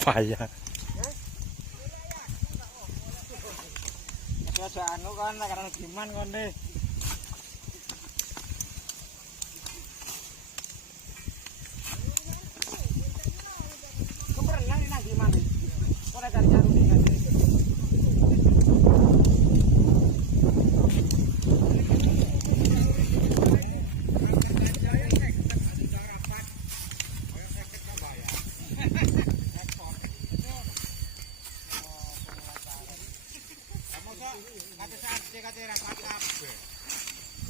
Payah. Aja anu kan karena giman kon deh. Kok berenang nang giman iki? Ora cari-cari kan. Kate rapat kabeh.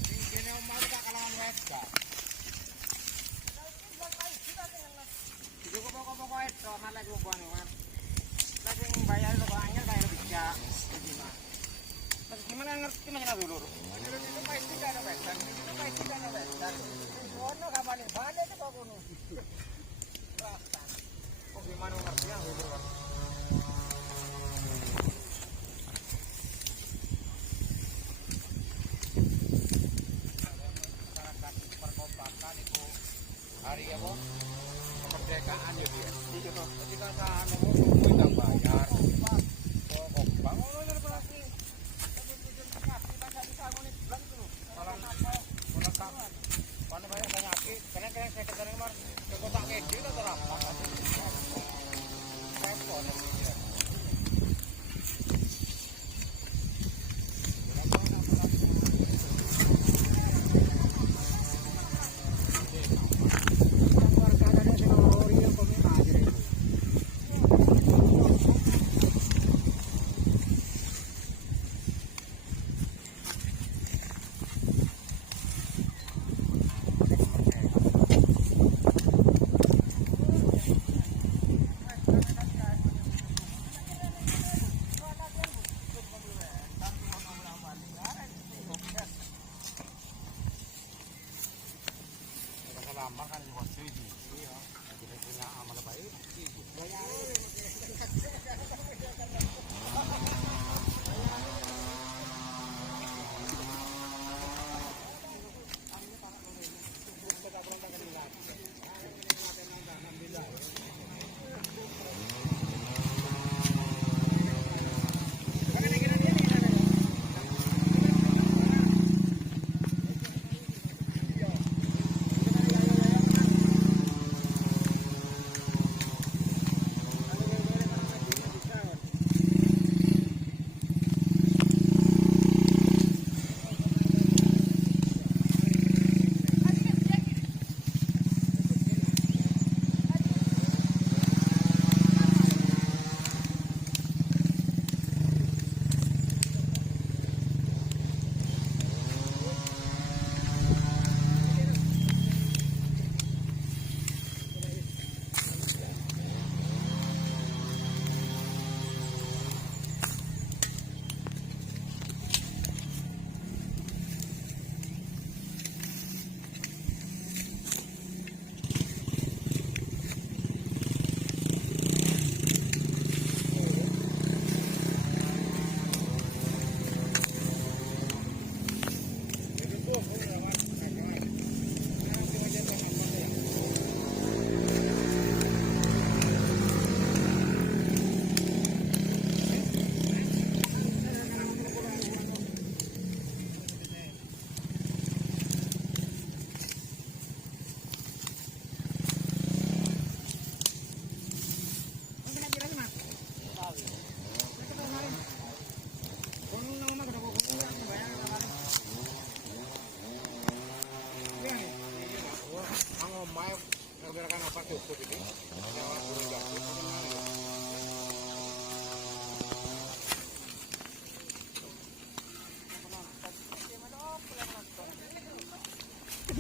Sing kene omah tak kalangan wedok. Iki kok itu malah klumpane kan. Lah sing bayar kok angel bayar bijak. Mas gimana ngerti menyana dulu. Itu pasti ada wedok. Itu pasti ada wedok. Ono kabane bane itu kok ngono. Kok gimana ngerti ya dulu kan. Hari apa? Kemerdekaan ya dia. Iya toh. Ketika kan ngomong nang bayar. Kok bangun lho berarti. Tapi tujuan kasih pada bisa ngene bulan tuh. Kalau apa? Kalau kapan? Mana banyak penyakit. Kadang-kadang saya ketemu mar ke kota kecil atau apa? Repot ya. Makan di hotel di sini ya. Kita punya amal baik.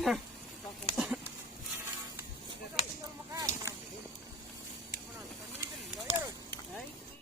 Yeah.